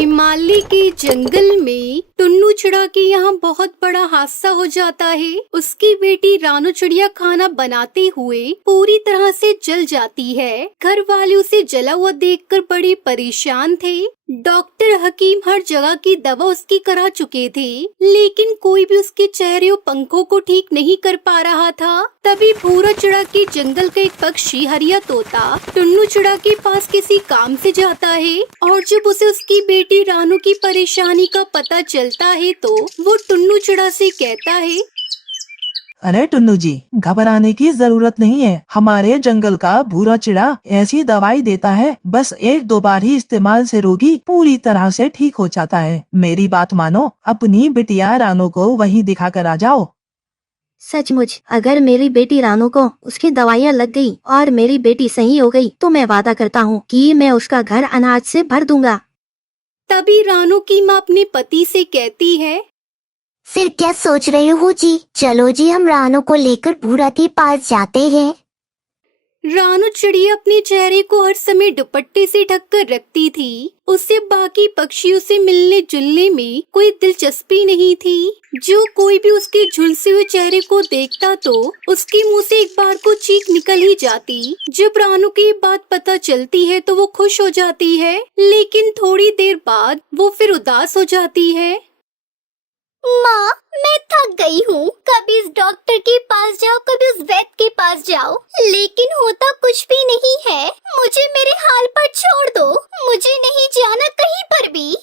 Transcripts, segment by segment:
हिमालय के जंगल में टुन्नू चिड़ा के यहाँ बहुत बड़ा हादसा हो जाता है। उसकी बेटी रानू चिड़िया खाना बनाते हुए पूरी तरह से जल जाती है। घर वाले उसे जला हुआ देखकर बड़े परेशान थे। डॉक्टर हकीम हर जगह की दवा उसकी करा चुके थे, लेकिन कोई भी उसके चेहरे और पंखों को ठीक नहीं कर पा रहा था। तभी भूरा चिड़ा के जंगल का एक पक्षी हरिया तोता टुन्नू चिड़ा के पास किसी काम से जाता है, और जब उसे उसकी बेटी रानू की परेशानी का पता चलता है तो वो टुन्नू चिड़ा से कहता है, अरे टुन्नू जी, घबराने की जरूरत नहीं है। हमारे जंगल का भूरा चिड़ा ऐसी दवाई देता है, बस 1-2 बार ही इस्तेमाल से रोगी पूरी तरह से ठीक हो जाता है। मेरी बात मानो, अपनी बिटिया रानू को वहीं दिखा कर आ जाओ। सचमुच अगर मेरी बेटी रानू को उसकी दवाइयाँ लग गई और मेरी बेटी सही हो गई तो मैं वादा करता हूँ कि मैं उसका घर अनाज से भर दूंगा। तभी रानू की माँ अपने पति से कहती है, फिर क्या सोच रहे हो जी? चलो जी, हम रानू को लेकर भूरा के पास जाते हैं। रानू चिड़िया अपने चेहरे को हर समय दुपट्टे से ढककर रखती थी। उसे बाकी पक्षियों से मिलने जुलने में कोई दिलचस्पी नहीं थी। जो कोई भी उसके झुलसे हुए चेहरे को देखता तो उसके मुंह से एक बार को चीख निकल ही जाती। जब रानू की ये बात पता चलती है तो वो खुश हो जाती है, लेकिन थोड़ी देर बाद वो फिर उदास हो जाती है। माँ, मैं थक गई हूँ। कभी इस डॉक्टर के पास जाओ, कभी उस वैद्य के पास जाओ, लेकिन होता कुछ भी नहीं है। मुझे मेरे हाल पर छोड़ दो। मुझे नहीं जाना कहीं पर भी।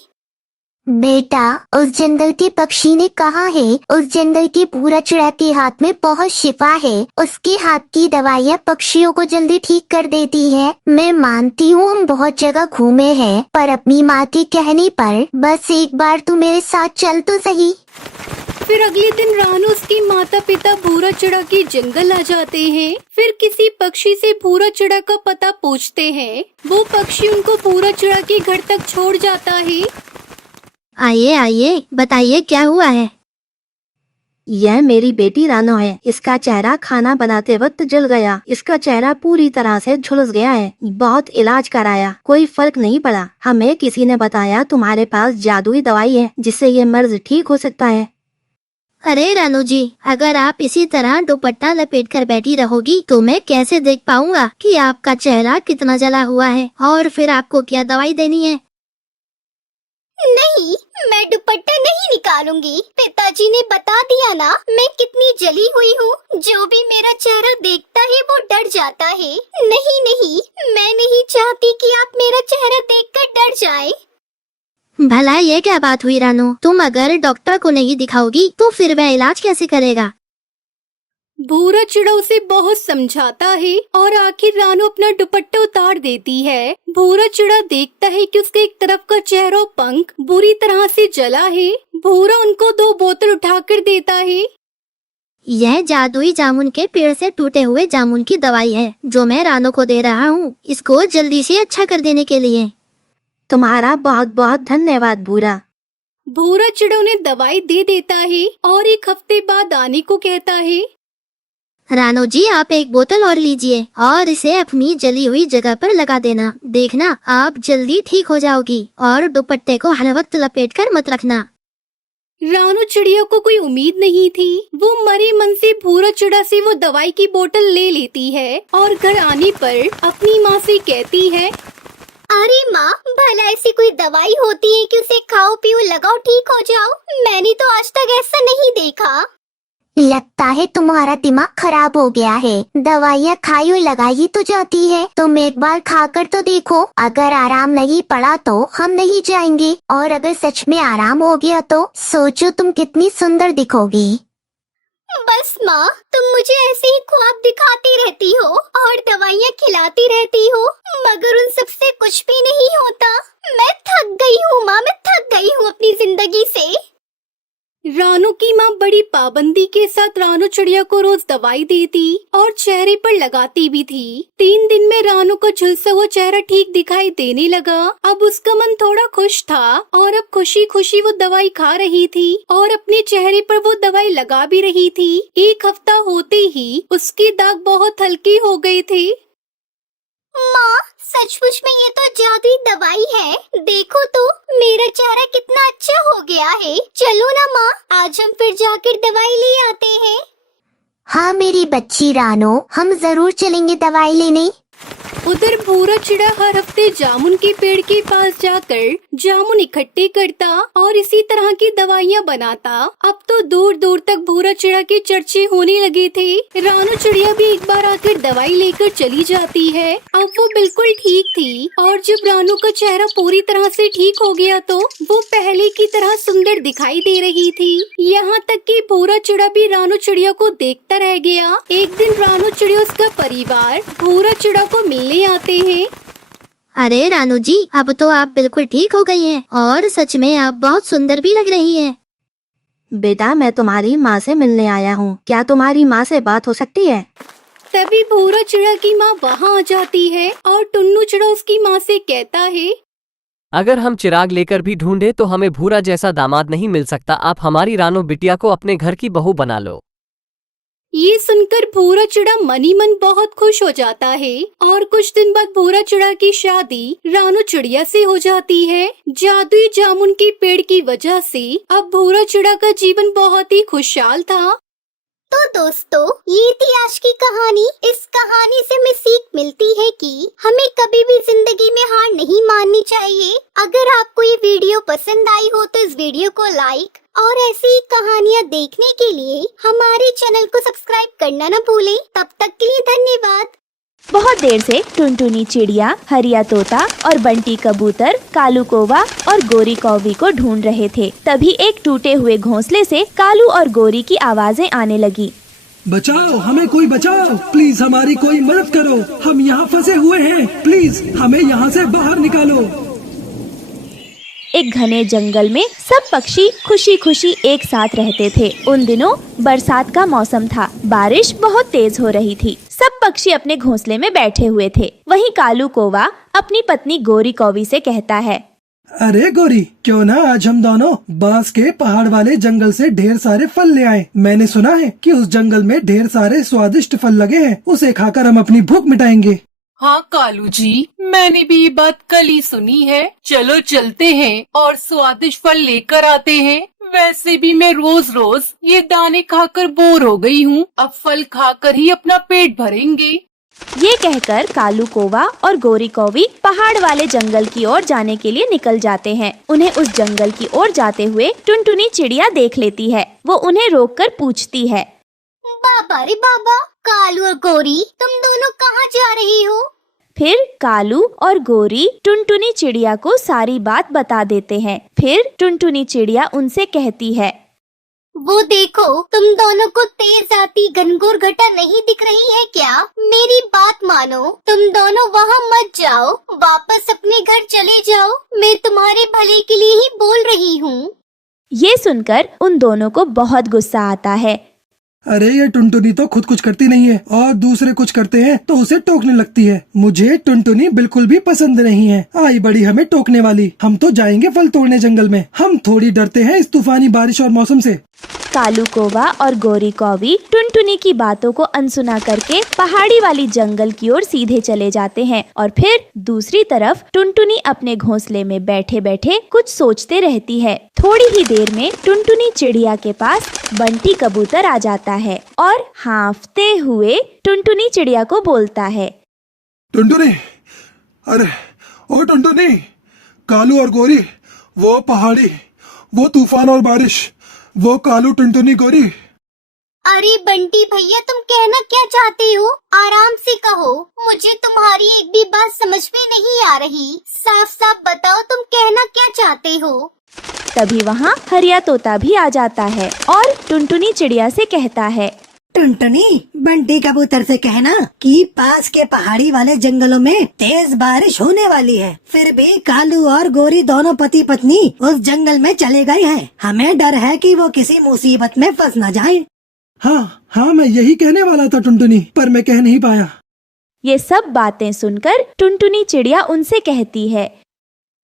बेटा, उस जंगल के पक्षी ने कहा है, उस जंगल के भूरा चिड़ा के हाथ में बहुत शिफा है। उसके हाथ की दवाइयाँ पक्षियों को जल्दी ठीक कर देती है। मैं मानती हूँ हम बहुत जगह घूमे हैं, पर अपनी माँ के कहने पर बस एक बार तू मेरे साथ चल तो सही। फिर अगले दिन रानू उसके माता पिता भूरा चिड़ा के जंगल आ जाते हैं। फिर किसी पक्षी से भूरा चिड़ा का पता पूछते हैं। वो पक्षी उनको भूरा चिड़ा के घर तक छोड़ जाता है। आइए आइए, बताइए क्या हुआ है। यह मेरी बेटी रानू है। इसका चेहरा खाना बनाते वक्त जल गया। इसका चेहरा पूरी तरह से झुलस गया है। बहुत इलाज कराया, कोई फर्क नहीं पड़ा। हमें किसी ने बताया तुम्हारे पास जादुई दवाई है जिससे ये मर्ज ठीक हो सकता है। अरे रानू जी, अगर आप इसी तरह दुपट्टा लपेट कर बैठी रहोगी तो मैं कैसे देख पाऊंगा कि आपका चेहरा कितना जला हुआ है और फिर आपको क्या दवाई देनी है। नहीं, मैं दुपट्टा नहीं निकालूंगी। पिताजी ने बता दिया ना मैं कितनी जली हुई हूँ। जो भी मेरा चेहरा देखता है वो डर जाता है। नहीं नहीं, मैं नहीं चाहती कि आप मेरा चेहरा देखकर डर जाएं। भला ये क्या बात हुई रानू? तुम अगर डॉक्टर को नहीं दिखाओगी तो फिर वह इलाज कैसे करेगा? भूरा चिड़ा उसे बहुत समझाता है और आखिर रानू अपना दुपट्टा उतार देती है। भूरा चिड़ा देखता है कि उसके एक तरफ का चेहरा और पंख बुरी तरह से जला है। भूरा उनको 2 बोतल उठाकर देता है। यह जादुई जामुन के पेड़ से टूटे हुए जामुन की दवाई है जो मैं रानू को दे रहा हूँ, इसको जल्दी से अच्छा कर देने के लिए। तुम्हारा बहुत बहुत धन्यवाद भूरा। भूरा चिड़ा उन्हें दवाई दे देता है और 1 हफ्ते बाद आने को कहता है। रानू जी, आप 1 बोतल और लीजिए और इसे अपनी जली हुई जगह पर लगा देना। देखना आप जल्दी ठीक हो जाओगी और दुपट्टे को हर वक्त लपेट कर मत रखना। रानू चिड़िया को कोई उम्मीद नहीं थी। वो मरे मन से भूरा चिड़ा से वो दवाई की बोतल ले लेती है और घर आने पर अपनी माँ से कहती है, अरे माँ, भला ऐसी कोई दवाई होती है कि उसे खाओ पियो लगाओ ठीक हो जाओ? मैंने तो आज तक ऐसा नहीं देखा। लगता है तुम्हारा दिमाग खराब हो गया है। दवाइयाँ खाई और लगाई तो जाती है, तुम एक बार खाकर तो देखो। अगर आराम नहीं पड़ा तो हम नहीं जाएंगे, और अगर सच में आराम हो गया तो सोचो तुम कितनी सुंदर दिखोगी। बस माँ, तुम मुझे ऐसे ही ख्वाब दिखाती रहती हो और दवाइयाँ खिलाती रहती हो, मगर उन सब से कुछ भी नहीं होता। मैं थक गई हूँ माँ, मैं थक गई हूँ अपनी जिंदगी से। रानू की माँ बड़ी पाबंदी के साथ रानू चिड़िया को रोज दवाई देती और चेहरे पर लगाती भी थी। 3 दिन में रानू का झुलसा हुआ चेहरा ठीक दिखाई देने लगा। अब उसका मन थोड़ा खुश था और अब खुशी खुशी वो दवाई खा रही थी और अपने चेहरे पर वो दवाई लगा भी रही थी। 1 हफ्ता होते ही उसके दाग बहुत हल्के हो गए थे। माँ, सचमुच में ये तो जादुई दवाई है। देखो तो मेरा चेहरा कितना अच्छा हो गया है। चलो ना माँ, आज हम फिर जाकर दवाई ले आते हैं। हाँ मेरी बच्ची रानो, हम जरूर चलेंगे दवाई लेने। उधर भूरा चिड़ा हर हफ्ते जामुन के पेड़ के पास जाकर जामुन इकट्ठे करता और इसी तरह की दवाइयाँ बनाता। अब तो दूर दूर तक भूरा चिड़ा के चर्चे होने लगे थे। रानू चिड़िया भी एक बार आकर दवाई लेकर चली जाती है। अब वो बिल्कुल ठीक थी और जब रानू का चेहरा पूरी तरह से ठीक हो गया तो वो पहले की तरह सुंदर दिखाई दे रही थी। यहाँ तक कि भूरा चिड़ा भी रानू चिड़िया को देखता रह गया। एक दिन रानू चिड़िया उसका परिवार भूरा चिड़ा को मिलने आते हैं। अरे रानू जी, अब तो आप बिल्कुल ठीक हो गई हैं और सच में आप बहुत सुंदर भी लग रही हैं। बेटा, मैं तुम्हारी माँ से मिलने आया हूँ। क्या तुम्हारी माँ से बात हो सकती है? तभी भूरा चिड़ा की माँ वहाँ आ जाती है और टुन्नू चिड़ा उसकी माँ से कहता है, अगर हम चिराग लेकर भी ढूंढे तो हमें भूरा जैसा दामाद नहीं मिल सकता। आप हमारी रानो बिटिया को अपने घर की बहू बना लो। ये सुनकर भूरा चिड़ा मन ही मन बहुत खुश हो जाता है और कुछ दिन बाद भूरा चिड़ा की शादी रानू चिड़िया से हो जाती है। जादुई जामुन के पेड़ की वजह से अब भूरा चिड़ा का जीवन बहुत ही खुशहाल था। तो दोस्तों, ये थी आज की कहानी। इस कहानी से हमें सीख मिलती है कि हमें कभी भी जिंदगी में हार नहीं माननी चाहिए। अगर आपको ये वीडियो पसंद आई हो तो इस वीडियो को लाइक और ऐसी ही कहानियाँ देखने के लिए हमारे चैनल को सब्सक्राइब करना न भूलें। तब तक के लिए धन्यवाद। बहुत देर से टुनटुनी चिड़िया, हरिया तोता और बंटी कबूतर कालू कौवा और गोरी कौवी को ढूंढ रहे थे। तभी एक टूटे हुए घोंसले से कालू और गोरी की आवाजें आने लगी। बचाओ, हमें कोई बचाओ, प्लीज हमारी कोई मदद करो। हम यहाँ फंसे हुए हैं, प्लीज हमें यहाँ से बाहर निकालो। एक घने जंगल में सब पक्षी खुशी खुशी एक साथ रहते थे। उन दिनों बरसात का मौसम था। बारिश बहुत तेज हो रही थी। सब पक्षी अपने घोंसले में बैठे हुए थे। वहीं कालू कौवा अपनी पत्नी गोरी कौवी से कहता है, अरे गोरी, क्यों ना आज हम दोनों बांस के पहाड़ वाले जंगल से ढेर सारे फल ले आए। मैंने सुना है कि उस जंगल में ढेर सारे स्वादिष्ट फल लगे हैं। उसे खाकर हम अपनी भूख मिटाएंगे। हाँ कालू जी, मैंने भी ये बात कल ही सुनी है। चलो चलते हैं और स्वादिष्ट फल लेकर आते हैं। वैसे भी मैं रोज रोज ये दाने खाकर बोर हो गई हूँ। अब फल खाकर ही अपना पेट भरेंगे। ये कहकर कालू कौवा और गोरी कौवी पहाड़ वाले जंगल की ओर जाने के लिए निकल जाते हैं। उन्हें उस जंगल की ओर जाते हुए टुनटुनी चिड़िया देख लेती है। वो उन्हें रोककर पूछती है, बाबा रे बाबा, कालू और गोरी, तुम दोनों कहाँ जा रही हो? फिर कालू और गोरी टुनटुनी चिड़िया को सारी बात बता देते हैं। फिर टुनटुनी चिड़िया उनसे कहती है, वो देखो, तुम दोनों को तेज आती घनघोर घटा नहीं दिख रही है क्या? मेरी बात मानो, तुम दोनों वहाँ मत जाओ, वापस अपने घर चले जाओ। मैं तुम्हारे भले के लिए ही बोल रही हूँ। ये सुनकर उन दोनों को बहुत गुस्सा आता है। अरे ये टुनटुनी तो खुद कुछ करती नहीं है और दूसरे कुछ करते हैं तो उसे टोकने लगती है। मुझे टुनटुनी बिल्कुल भी पसंद नहीं है। आई बड़ी हमें टोकने वाली। हम तो जाएंगे फल तोड़ने जंगल में। हम थोड़ी डरते हैं इस तूफानी बारिश और मौसम से। कालू कौवा और गोरी कौवी टुनटुनी की बातों को अनसुना करके पहाड़ी वाली जंगल की ओर सीधे चले जाते हैं। और फिर दूसरी तरफ टुनटुनी अपने घोंसले में बैठे बैठे कुछ सोचते रहती है। थोड़ी ही देर में टुनटुनी चिड़िया के पास बंटी कबूतर आ जाता है और हाँफते हुए टुनटुनी चिड़िया को बोलता है, टुनटुनी, अरे ओ टुनटुनी, कालू और गोरी, वो पहाड़ी, वो तूफान और बारिश, वो कालू टुनटुनी गोरी। अरे बंटी भैया, तुम कहना क्या चाहते हो? आराम से कहो, मुझे तुम्हारी एक भी बात समझ में नहीं आ रही। साफ साफ बताओ, तुम कहना क्या चाहते हो? तभी वहाँ हरिया तोता भी आ जाता है और टुनटुनी चिड़िया से कहता है, टुनटुनी, बंटी कबूतर से कहना कि पास के पहाड़ी वाले जंगलों में तेज बारिश होने वाली है। फिर भी कालू और गोरी दोनों पति पत्नी उस जंगल में चले गए हैं। हमें डर है कि वो किसी मुसीबत में फंस न जाएं। हाँ, मैं यही कहने वाला था टुनटुनी, पर मैं कह नहीं पाया। ये सब बातें सुनकर टुनटुनी चिड़िया उनसे कहती है,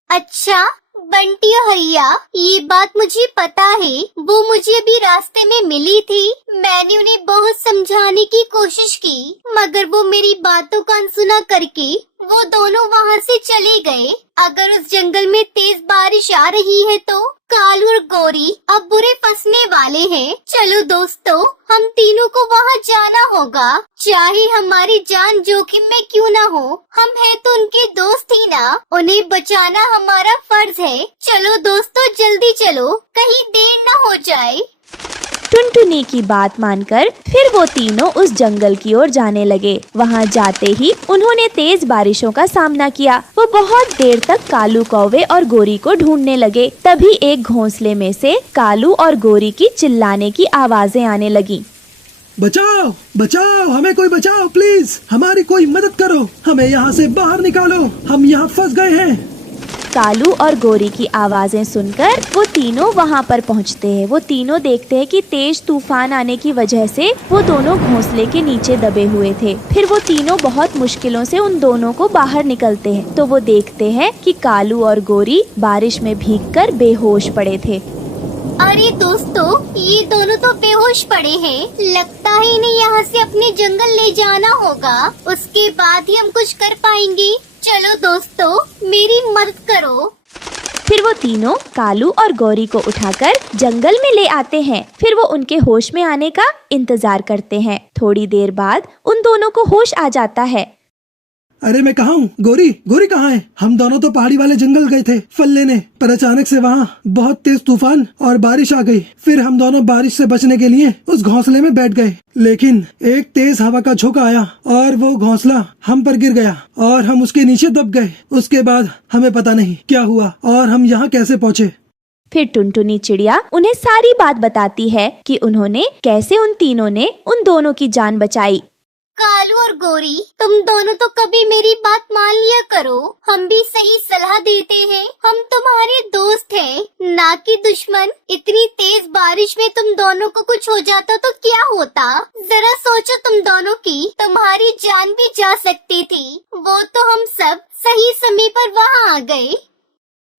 अच्छा, बंटी और हरिया, ये बात मुझे पता है। वो मुझे अभी रास्ते में मिली थी। मैंने उन्हें बहुत समझाने की कोशिश की, मगर वो मेरी बातों का अनसुना करके वो दोनों वहाँ से चले गए। अगर उस जंगल में तेज बारिश आ रही है तो कालू और गौरी अब बुरे फंसने वाले हैं। चलो दोस्तों, हम तीनों को वहाँ जाना होगा, चाहे हमारी जान जोखिम में क्यों ना हो। हम हैं तो उनके दोस्त ही ना, उन्हें बचाना हमारा फर्ज है। चलो दोस्तों, जल्दी चलो, कहीं देर न हो जाए। टुनटुनी की बात मानकर फिर वो तीनों उस जंगल की ओर जाने लगे। वहाँ जाते ही उन्होंने तेज बारिशों का सामना किया। वो बहुत देर तक कालू, कौवे और गोरी को ढूंढने लगे। तभी एक घोंसले में से कालू और गोरी की चिल्लाने की आवाजें आने लगी। बचाओ बचाओ, हमें कोई बचाओ प्लीज, हमारी कोई मदद करो, हमें यहाँ से बाहर निकालो, हम यहाँ फंस गए हैं। कालू और गोरी की आवाजें सुनकर वो तीनों वहाँ पर पहुँचते हैं। वो तीनों देखते हैं कि तेज तूफान आने की वजह से वो दोनों घोंसले के नीचे दबे हुए थे। फिर वो तीनों बहुत मुश्किलों से उन दोनों को बाहर निकलते हैं तो वो देखते हैं कि कालू और गोरी बारिश में भीगकर बेहोश पड़े थे। अरे दोस्तों, ये दोनों तो बेहोश पड़े हैं। लगता है इन्हें यहाँ से अपने जंगल ले जाना होगा, उसके बाद ही हम कुछ कर पाएंगे। चलो दोस्तों, मेरी मदद करो। फिर वो तीनों कालू और गौरी को उठाकर जंगल में ले आते हैं। फिर वो उनके होश में आने का इंतजार करते हैं। थोड़ी देर बाद उन दोनों को होश आ जाता है। अरे मैं कहाँ हूँ? गोरी, गोरी कहाँ है? हम दोनों तो पहाड़ी वाले जंगल गए थे फल लेने, पर अचानक से वहाँ बहुत तेज तूफान और बारिश आ गई। फिर हम दोनों बारिश से बचने के लिए उस घोंसले में बैठ गए, लेकिन एक तेज हवा का झोंका आया और वो घोंसला हम पर गिर गया और हम उसके नीचे दब गए। उसके बाद हमें पता नहीं क्या हुआ और हम यहाँ कैसे पहुँचे। फिर टुनटुनी चिड़िया उन्हें सारी बात बताती है कि उन्होंने कैसे उन तीनों ने उन दोनों की जान बचाई। कालू और गोरी, तुम दोनों तो कभी मेरी बात मान लिया करो। हम भी सही सलाह देते हैं। हम तुम्हारे दोस्त हैं, ना कि दुश्मन। इतनी तेज बारिश में तुम दोनों को कुछ हो जाता तो क्या होता? जरा सोचो तुम दोनों की, तुम्हारी जान भी जा सकती थी। वो तो हम सब सही समय पर वहाँ आ गए।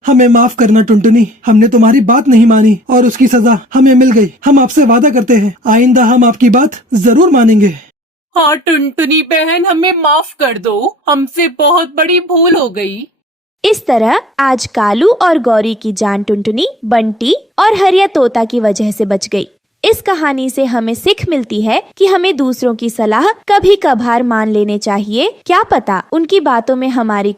हमें माफ करना टुनटुनी, हमने तुम्हारी बात नहीं मानी और उसकी सजा हमें मिल गई। हम आपसे वादा करते हैं, आइंदा हम आपकी बात जरूर मानेंगे। हाँ टुनटुनी बहन, हमें माफ कर दो, हमसे बहुत बड़ी भूल हो गई। इस तरह आज कालू और गौरी की जान टुनटुनी, बंटी और हरिया तोता की वजह से बच गई। इस कहानी से हमें सीख मिलती है कि हमें दूसरों की सलाह कभी कभार मान लेने चाहिए। क्या पता उनकी बातों में हमारी